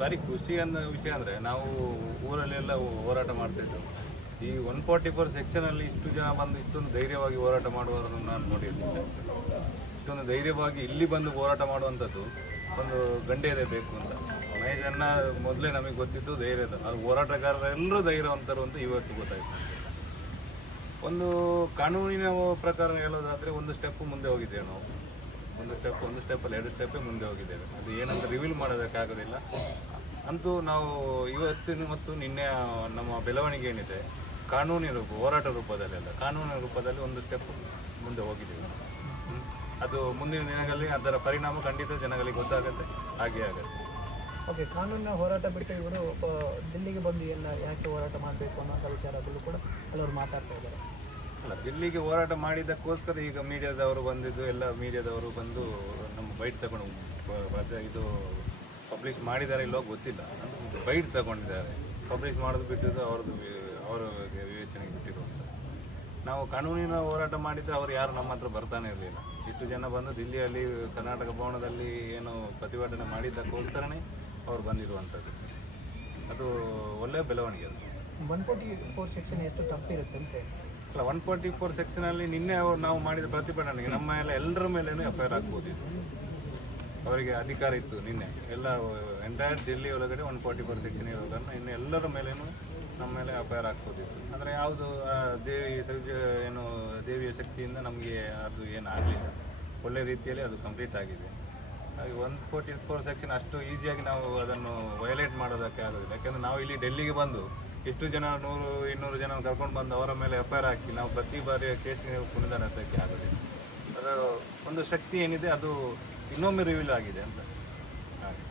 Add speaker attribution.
Speaker 1: ಭಾರಿ ಖುಷಿ ಅನ್ನೋ ವಿಷಯ ಅಂದರೆ ನಾವು ಊರಲ್ಲೆಲ್ಲ ಹೋರಾಟ ಮಾಡ್ತಿದ್ದೆವು ಈ ಒನ್ ಫಾರ್ಟಿ ಫೋರ್ ಸೆಕ್ಷನಲ್ಲಿ ಇಷ್ಟು ಜನ ಬಂದು ಇಷ್ಟೊಂದು ಧೈರ್ಯವಾಗಿ ಹೋರಾಟ ಮಾಡುವವರನ್ನು ನಾನು ನೋಡಿರ್ತೀನಿ ಇಷ್ಟೊಂದು ಧೈರ್ಯವಾಗಿ ಇಲ್ಲಿ ಬಂದು ಹೋರಾಟ ಮಾಡುವಂಥದ್ದು ಒಂದು ಗಂಡೇದೇ ಬೇಕು ಅಂತ. ಮಹೇಶ್ ಅಣ್ಣ ಮೊದಲೇ ನಮಗೆ ಗೊತ್ತಿದ್ದು ಧೈರ್ಯದ ಅದು. ಹೋರಾಟಗಾರರೆಲ್ಲರೂ ಧೈರ್ಯವಂತರು ಅಂತ ಇವತ್ತು ಗೊತ್ತಾಯ್ತು ಒಂದು ಕಾನೂನಿನ ಪ್ರಕಾರ ಹೇಳೋದಾದರೆ ಒಂದು ಸ್ಟೆಪ್ ಮುಂದೆ ಹೋಗಿದ್ದೇವೆ ನಾವು. ಒಂದು ಸ್ಟೆಪ್ ಒಂದು ಸ್ಟೆಪ್ಪಲ್ಲಿ ಎರಡು ಸ್ಟೆಪ್ ಮುಂದೆ ಹೋಗಿದ್ದೇವೆ. ಅದು ಏನಂತ ರಿವೀಲ್ ಮಾಡೋದಕ್ಕಾಗೋದಿಲ್ಲ. ಅಂತೂ ನಾವು ಇವತ್ತಿನ ಮತ್ತು ನಿನ್ನೆ ನಮ್ಮ ಬೆಳವಣಿಗೆ ಏನಿದೆ, ಕಾನೂನಿನ ರೂಪ, ಹೋರಾಟ ರೂಪದಲ್ಲೆಲ್ಲ ಕಾನೂನಿನ ರೂಪದಲ್ಲಿ ಒಂದು ಸ್ಟೆಪ್ ಮುಂದೆ ಹೋಗಿದ್ದೇವೆ. ಅದು ಮುಂದಿನ ದಿನಗಳಲ್ಲಿ ಅದರ ಪರಿಣಾಮ ಖಂಡಿತ ಜನಗಳಿಗೆ ಗೊತ್ತಾಗುತ್ತೆ, ಹಾಗೆ ಆಗುತ್ತೆ.
Speaker 2: ಓಕೆ, ಕಾನೂನಿನ ಹೋರಾಟ ಬಿಟ್ಟು ಇವರು, ಒಬ್ಬ ದಿಲ್ಲಿಗೆ ಬಂದು ಎಲ್ಲ ಯಾಕೆ ಹೋರಾಟ ಮಾಡಬೇಕು ಅನ್ನೋಂಥ ವಿಚಾರದಲ್ಲೂ ಕೂಡ ಕೆಲವರು ಮಾತಾಡ್ತಾ ಇದ್ದಾರೆ.
Speaker 1: ಅಲ್ಲ, ದಿಲ್ಲಿಗೆ ಹೋರಾಟ ಮಾಡಿದ್ದಕ್ಕೋಸ್ಕರ ಈಗ ಮೀಡಿಯಾದವರು ಬಂದಿದ್ದು, ಎಲ್ಲ ಮೀಡಿಯಾದವರು ಬಂದು ನಮ್ಮ ಬೈಟ್ ತಗೊಂಡು ಇದು ಪಬ್ಲಿಷ್ ಮಾಡಿದ್ದಾರೆ ಇಲ್ಲೋ ಗೊತ್ತಿಲ್ಲ. ಬೈಟ್ ತಗೊಂಡಿದ್ದಾರೆ. ಪಬ್ಲಿಷ್ ಮಾಡೋದು ಬಿಟ್ಟಿದ್ದು ಅವ್ರದ್ದು ಅವರ ವಿವೇಚನೆಗೆ ಬಿಟ್ಟಿರುವಂಥ ನಾವು ಕಾನೂನಿನ ಹೋರಾಟ ಮಾಡಿದರೆ ಅವ್ರು ಯಾರು ನಮ್ಮ ಹತ್ರ ಬರ್ತಾನೆ ಇರಲಿಲ್ಲ. ಇಷ್ಟು ಜನ ಬಂದು ದಿಲ್ಲಿಯಲ್ಲಿ, ಕರ್ನಾಟಕ ಭವನದಲ್ಲಿ ಏನು ಪ್ರತಿಭಟನೆ ಮಾಡಿದ್ದಕ್ಕೋಸ್ಕರನೇ ಅವ್ರು ಬಂದಿರುವಂಥದ್ದು. ಅದು ಒಳ್ಳೆಯ ಬೆಳವಣಿಗೆ ಅದು.
Speaker 2: ಒನ್ ಫೋರ್ಟಿ ಫೋರ್ ಸೆಕ್ಷನ್ ಎಷ್ಟು ಟಫ್ ಇರುತ್ತೆ ಅಂತ
Speaker 1: ಅಲ್ಲ ಒನ್ ಫಾರ್ಟಿ ಫೋರ್ ಸೆಕ್ಷನಲ್ಲಿ ನಿನ್ನೆ ನಾವು ಮಾಡಿದ ಪ್ರತಿಭಟನೆಗೆ ನಮ್ಮ ಎಲ್ಲ ಎಲ್ಲರ ಮೇಲೆ ಎಫ್ ಐ ಆರ್ ಅವರಿಗೆ ಅಧಿಕಾರ ಇತ್ತು ನಿನ್ನೆ. ಎಲ್ಲ ಎಂಟೈರ್ ಡೆಲ್ಲಿ ಒಳಗಡೆ ಒನ್ ಫಾರ್ಟಿ ಫೋರ್ ಸೆಕ್ಷನ್ ಇರೋದನ್ನು ಇನ್ನು ಎಲ್ಲರ ಮೇಲೇನು ನಮ್ಮ ಮೇಲೆ ಎಫ್ ಐ ಆರ್ ಅಂದರೆ ಯಾವುದು ದೇವಿ ಸೌಜ, ಏನು, ದೇವಿಯ ಶಕ್ತಿಯಿಂದ ನಮಗೆ ಅದು ಏನು ಆಗಲಿಲ್ಲ. ಒಳ್ಳೆ ರೀತಿಯಲ್ಲಿ ಅದು ಕಂಪ್ಲೀಟ್ ಆಗಿದೆ. ಹಾಗೆ ಒನ್ ಫೋರ್ಟಿ ಫೋರ್ ಸೆಕ್ಷನ್ ಅಷ್ಟು ಈಸಿಯಾಗಿ ನಾವು ಅದನ್ನು ವಯಲೇಟ್ ಮಾಡೋದಕ್ಕೆ ಆಗೋದಿಲ್ಲ. ಯಾಕೆಂದರೆ ನಾವು ಇಲ್ಲಿ ಡೆಲ್ಲಿಗೆ ಬಂದು ಎಷ್ಟು ಜನ ನೂರು, ಇನ್ನೂರು ಜನ ಕರ್ಕೊಂಡು ಬಂದು ಅವರ ಮೇಲೆ ಎಫ್ ಐ ಆರ್ ಹಾಕಿ ನಾವು ಪ್ರತಿ ಬಾರಿ ಕೇಸಿಗೆ ಪುನಃ ನಡೆಸೋಕ್ಕೆ ಆಗೋದಿಲ್ಲ. ಅದರ ಒಂದು ಶಕ್ತಿ ಏನಿದೆ, ಅದು ಇನ್ನೊಮ್ಮೆ ರಿವೀಲ್ ಆಗಿದೆ ಅಂತ. ಹಾಗೆ.